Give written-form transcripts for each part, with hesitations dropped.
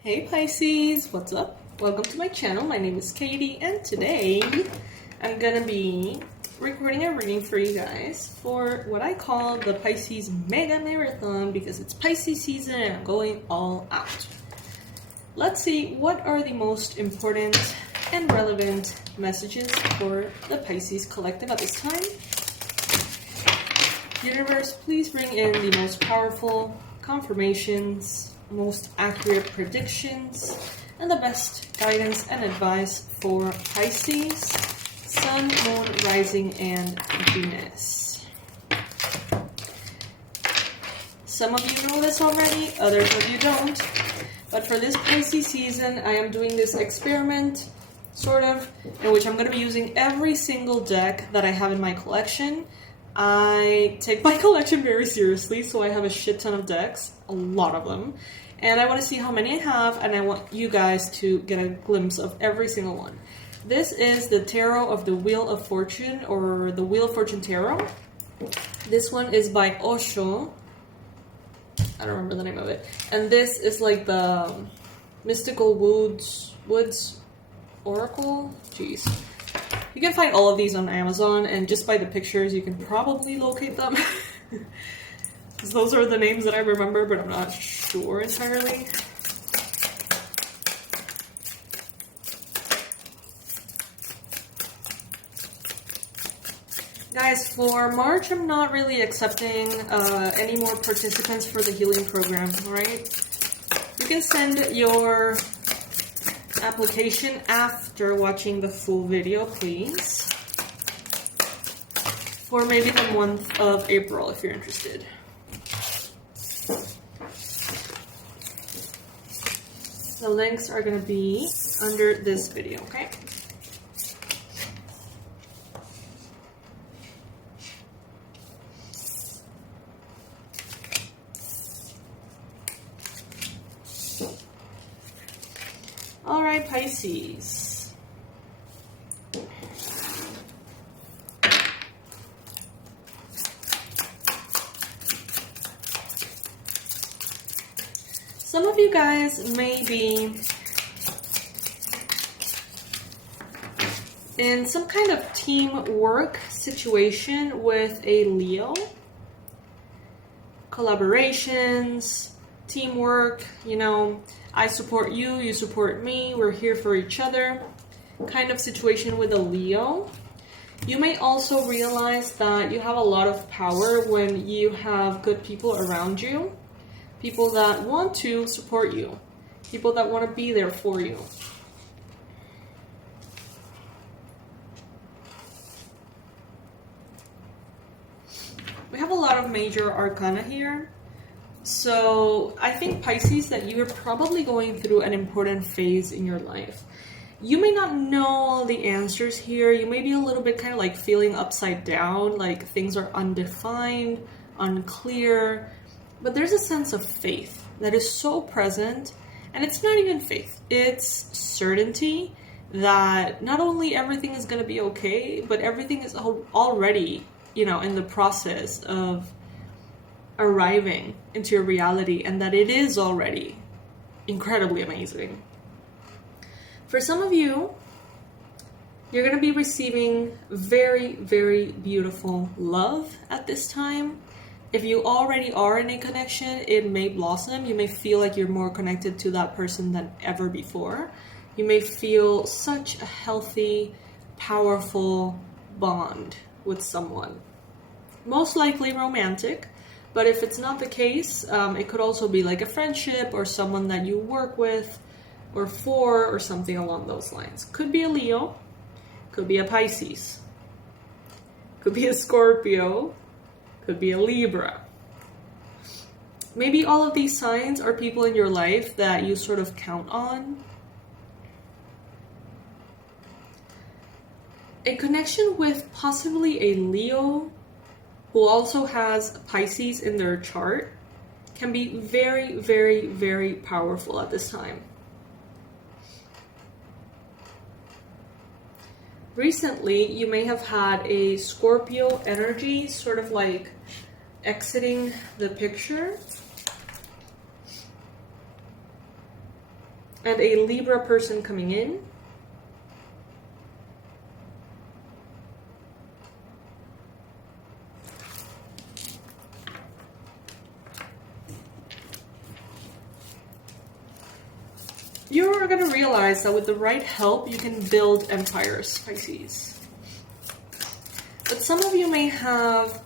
Hey Pisces, what's up? Welcome to my channel. My name is Katie and today I'm gonna be recording a reading for you guys for what I call the Pisces Mega Marathon because it's Pisces season and I'm going all out. Let's see what are the most important and relevant messages for the Pisces collective at this time. Universe, please bring in the most powerful confirmations, most accurate predictions, and the best guidance and advice for Pisces, Sun, Moon, Rising, and Venus. Some of you know this already, others of you don't. But for this Pisces season, I am doing this experiment, sort of, in which I'm going to be using every single deck that I have in my collection. I take my collection very seriously, so I have a shit ton of decks, a lot of them, and I want to see how many I have, and I want you guys to get a glimpse of every single one. This is the Tarot of the Wheel of Fortune, or the Wheel of Fortune Tarot. This one is by Osho. I don't remember the name of it. And this is like the Mystical Woods Oracle. Jeez. You can find all of these on Amazon, and just by the pictures you can probably locate them. Because those are the names that I remember, but I'm not sure entirely. Guys, for March, I'm not really accepting any more participants for the healing program, alright? You can send your application after watching the full video, please. For maybe the month of April, if you're interested. The links are going to be under this video, okay? All right, Pisces. Some of you guys may be in some kind of teamwork situation with a Leo. Collaborations, teamwork, you know, I support you, you support me, we're here for each other kind of situation with a Leo. You may also realize that you have a lot of power when you have good people around you. People that want to support you. People that want to be there for you. We have a lot of major arcana here. So I think, Pisces, that you're probably going through an important phase in your life. You may not know all the answers here. You may be a little bit kind of like feeling upside down, like things are undefined, unclear. But there's a sense of faith that is so present. And it's not even faith. It's certainty that not only everything is going to be okay, but everything is already, you know, in the process of arriving into your reality, and that it is already incredibly amazing. For some of you, you're going to be receiving very, very beautiful love at this time. If you already are in a connection, it may blossom. You may feel like you're more connected to that person than ever before. You may feel such a healthy, powerful bond with someone. Most likely romantic. But if it's not the case, it could also be like a friendship or someone that you work with or for or something along those lines. Could be a Leo, could be a Pisces, could be a Scorpio, could be a Libra. Maybe all of these signs are people in your life that you sort of count on. A connection with possibly a Leo who also has Pisces in their chart can be very, very, very powerful at this time. Recently, you may have had a Scorpio energy sort of like exiting the picture. and a Libra person coming in. You're going to realize that with the right help, you can build empires, Pisces. But some of you may have,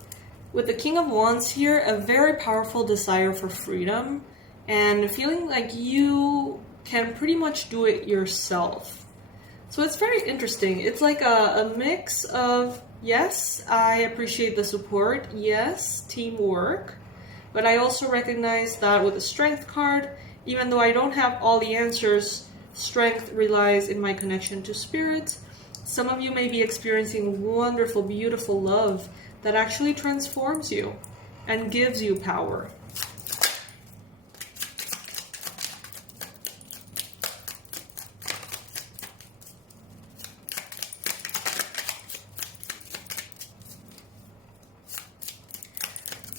with the King of Wands here, a very powerful desire for freedom and feeling like you can pretty much do it yourself. So it's very interesting. It's like a mix of, yes, I appreciate the support, yes, teamwork, but I also recognize that with the Strength card, even though I don't have all the answers, strength relies in my connection to spirit. Some of you may be experiencing wonderful, beautiful love that actually transforms you and gives you power.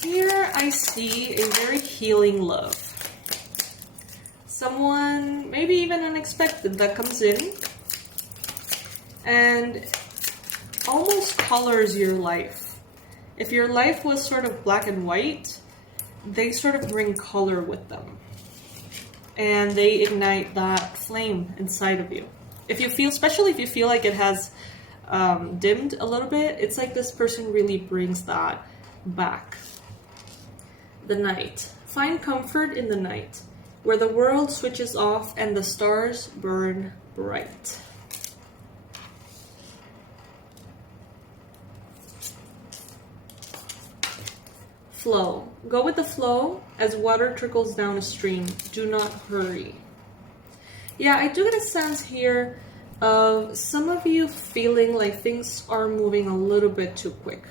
Here I see a very healing love. Someone, maybe even unexpected, that comes in and almost colors your life. If your life was sort of black and white, they sort of bring color with them. And they ignite that flame inside of you. If you feel, especially if you feel like it has dimmed a little bit, it's like this person really brings that back. The night. Find comfort in the night, where the world switches off and the stars burn bright. Flow. Go with the flow as water trickles down a stream. Do not hurry. Yeah, I do get a sense here of some of you feeling like things are moving a little bit too quick.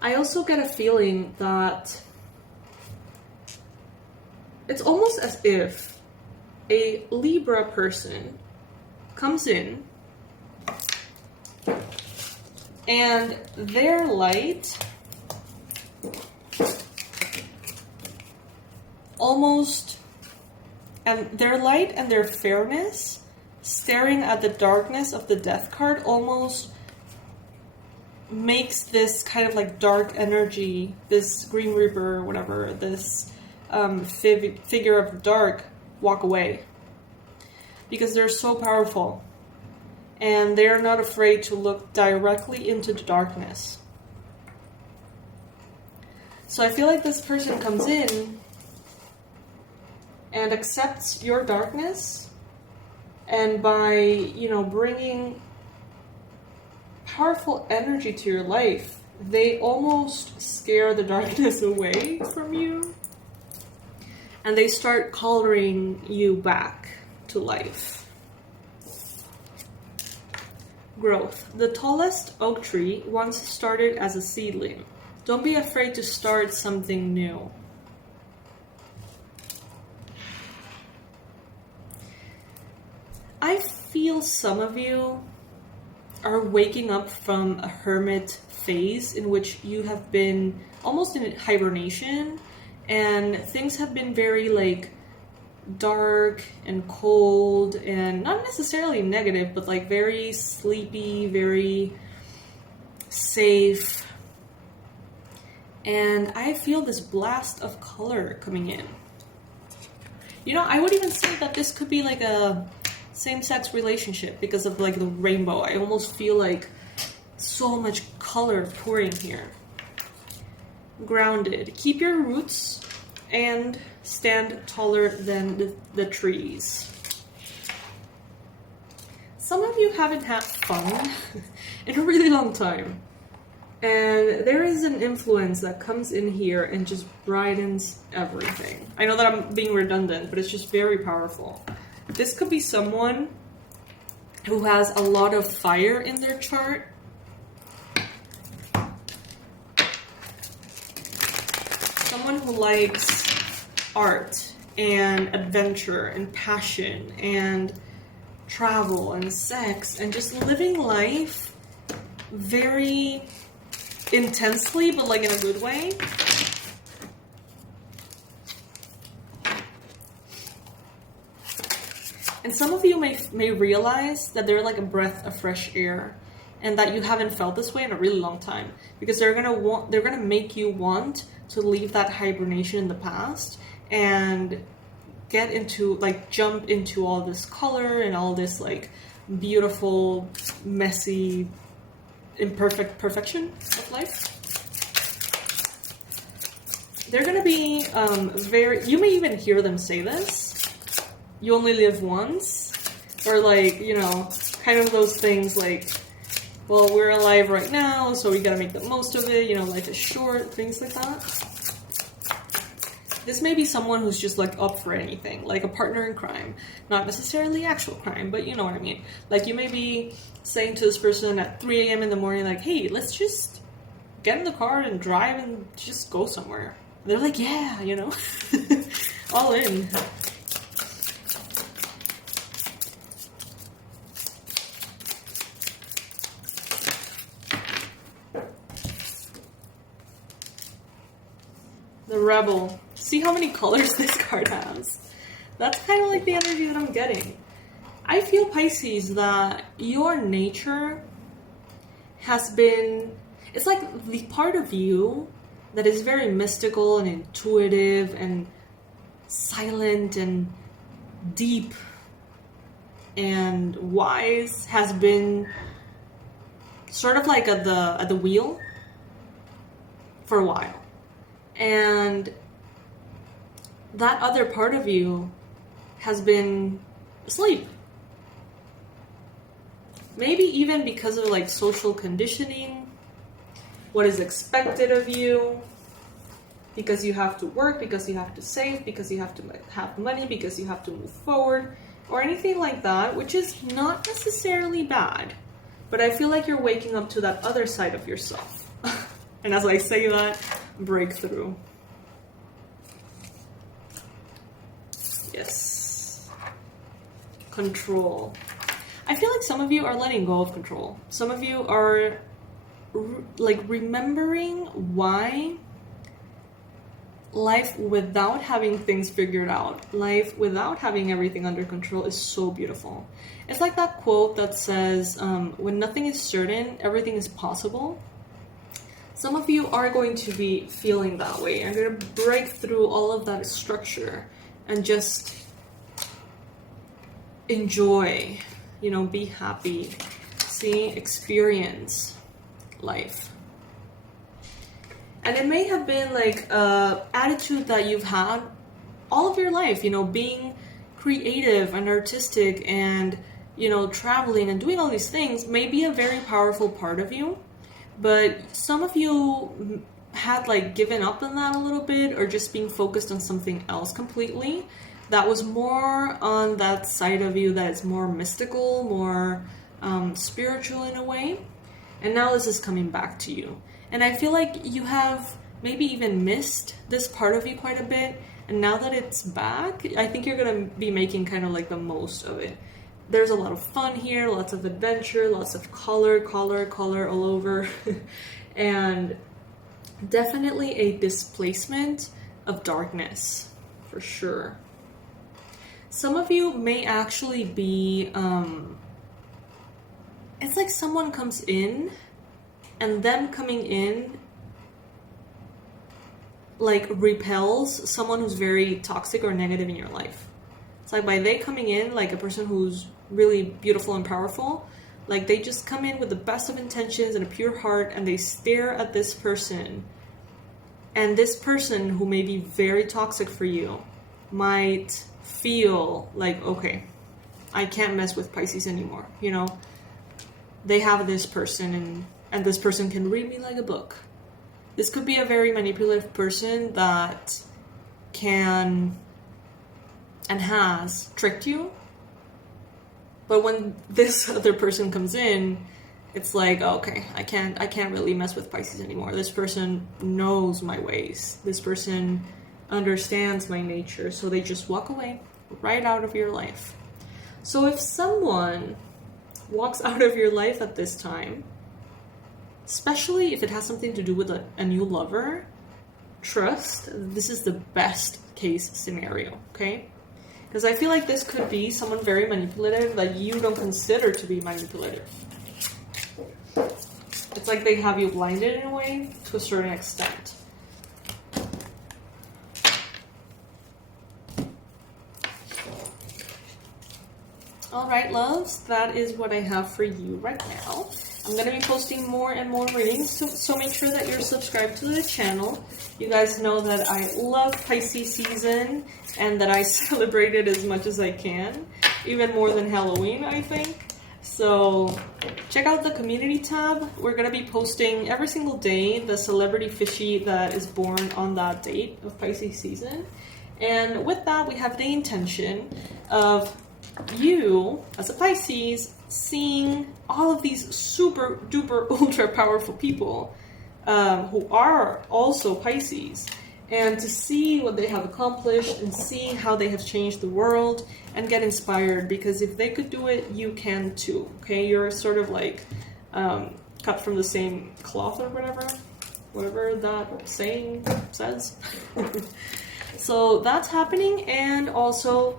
I also get a feeling that it's almost as if a Libra person comes in and their light and their fairness, staring at the darkness of the Death card, almost makes this kind of like dark energy, this Green Reaper or whatever, this figure of dark, walk away. Because they're so powerful. And they're not afraid to look directly into the darkness. So I feel like this person comes in and accepts your darkness. And by, bringing powerful energy to your life, they almost scare the darkness away from you, and they start coloring you back to life. Growth. The tallest oak tree once started as a seedling. Don't be afraid to start something new. I feel some of you are waking up from a hermit phase in which you have been almost in hibernation, and things have been very like dark and cold and not necessarily negative, but like very sleepy, very safe. And I feel this blast of color coming in. I would even say that this could be like a same-sex relationship because of like the rainbow. I almost feel like so much color pouring here. Grounded. Keep your roots and stand taller than the trees. Some of you haven't had fun in a really long time. And there is an influence that comes in here and just brightens everything. I know that I'm being redundant, but it's just very powerful. This could be someone who has a lot of fire in their chart. Someone who likes art and adventure and passion and travel and sex and just living life very intensely, but like in a good way. And some of you may realize that they're like a breath of fresh air, and that you haven't felt this way in a really long time, because they're gonna make you want to leave that hibernation in the past and get into, like, jump into all this color and all this, like, beautiful, messy, imperfect perfection of life. They're gonna be you may even hear them say this: you only live once, or, like, you know, kind of those things like, well, we're alive right now, so we gotta make the most of it, you know, life is short, things like that. This may be someone who's just, like, up for anything, like a partner in crime. Not necessarily actual crime, but you know what I mean. Like, you may be saying to this person at 3 a.m. in the morning, like, hey, let's just get in the car and drive and just go somewhere. And they're like, yeah, you know, all in. The Rebel. See how many colors this card has? That's kind of like the energy that I'm getting. I feel, Pisces, that your nature has been... It's like the part of you that is very mystical and intuitive and silent and deep and wise has been sort of like at the wheel for a while. And that other part of you has been asleep. Maybe even because of, like, social conditioning, what is expected of you, because you have to work, because you have to save, because you have to have money, because you have to move forward, or anything like that, which is not necessarily bad. But I feel like you're waking up to that other side of yourself. And as I say that, breakthrough. Yes. Control. I feel like some of you are letting go of control. Some of you are like remembering why life without having things figured out, life without having everything under control is so beautiful. It's like that quote that says, when nothing is certain, everything is possible. Some of you are going to be feeling that way. I'm going to break through all of that structure and just enjoy, you know, be happy, see, experience life. And it may have been like an attitude that you've had all of your life, you know, being creative and artistic and, you know, traveling and doing all these things may be a very powerful part of you. But some of you had, like, given up on that a little bit, or just being focused on something else completely that was more on that side of you that is more mystical, more spiritual in a way. And now this is coming back to you. And I feel like you have maybe even missed this part of you quite a bit. And now that it's back, I think you're going to be making kind of like the most of it. There's a lot of fun here, lots of adventure, lots of color all over. And definitely a displacement of darkness, for sure. Some of you may actually be, it's like someone comes in, and them coming in, like, repels someone who's very toxic or negative in your life. It's like by they coming in, like a person who's really beautiful and powerful, like they just come in with the best of intentions and a pure heart, and they stare at this person. And this person who may be very toxic for you might feel like, okay, I can't mess with Pisces anymore. You know, they have this person, and this person can read me like a book. This could be a very manipulative person that can and has tricked you. But when this other person comes in, it's like, oh, okay, I can't really mess with Pisces anymore. This person knows my ways. This person understands my nature. So they just walk away, right out of your life. So if someone walks out of your life at this time, especially if it has something to do with a new lover, trust, this is the best case scenario, okay? Because I feel like this could be someone very manipulative that you don't consider to be manipulative. It's like they have you blinded in a way to a certain extent. Alright, loves, that is what I have for you right now. I'm going to be posting more and more readings, so make sure that you're subscribed to the channel. You guys know that I love Pisces season and that I celebrate it as much as I can, even more than Halloween, I think. So check out the community tab. We're going to be posting every single day the celebrity fishy that is born on that date of Pisces season. And with that, we have the intention of you, as a Pisces, seeing all of these super duper ultra powerful people who are also Pisces, and to see what they have accomplished and see how they have changed the world and get inspired, because if they could do it, you can too. Okay, you're sort of like cut from the same cloth or whatever that saying says. So that's happening, and also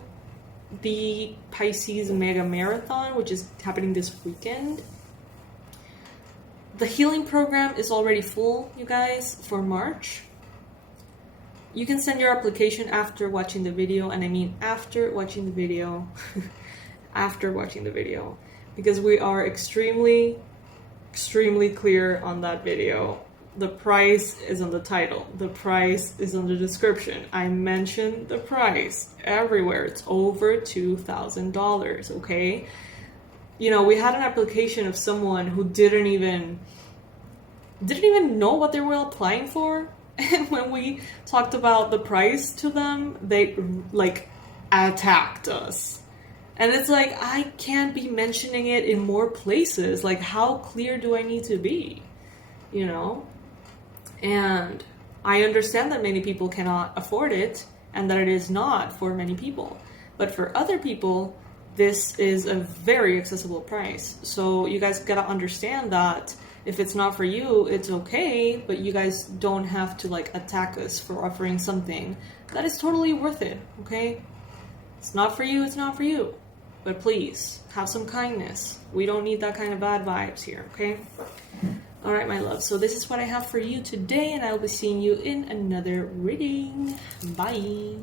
the Pisces Mega Marathon, which is happening this weekend. The healing program is already full, you guys, for March. You can send your application after watching the video, and I mean after watching the video. After watching the video. Because we are extremely clear on that video. The price is on the title. The price is on the description. I mentioned the price everywhere. It's over $2,000, okay? You know, we had an application of someone who didn't even know what they were applying for. And when we talked about the price to them, they like attacked us. And it's like, I can't be mentioning it in more places. Like, how clear do I need to be? You know? And I understand that many people cannot afford it and that it is not for many people. But for other people, this is a very accessible price. So you guys gotta understand that if it's not for you, it's okay, but you guys don't have to like attack us for offering something that is totally worth it, okay? It's not for you, it's not for you. But please, have some kindness. We don't need that kind of bad vibes here, okay? Alright, my love, so this is what I have for you today, and I'll be seeing you in another reading. Bye!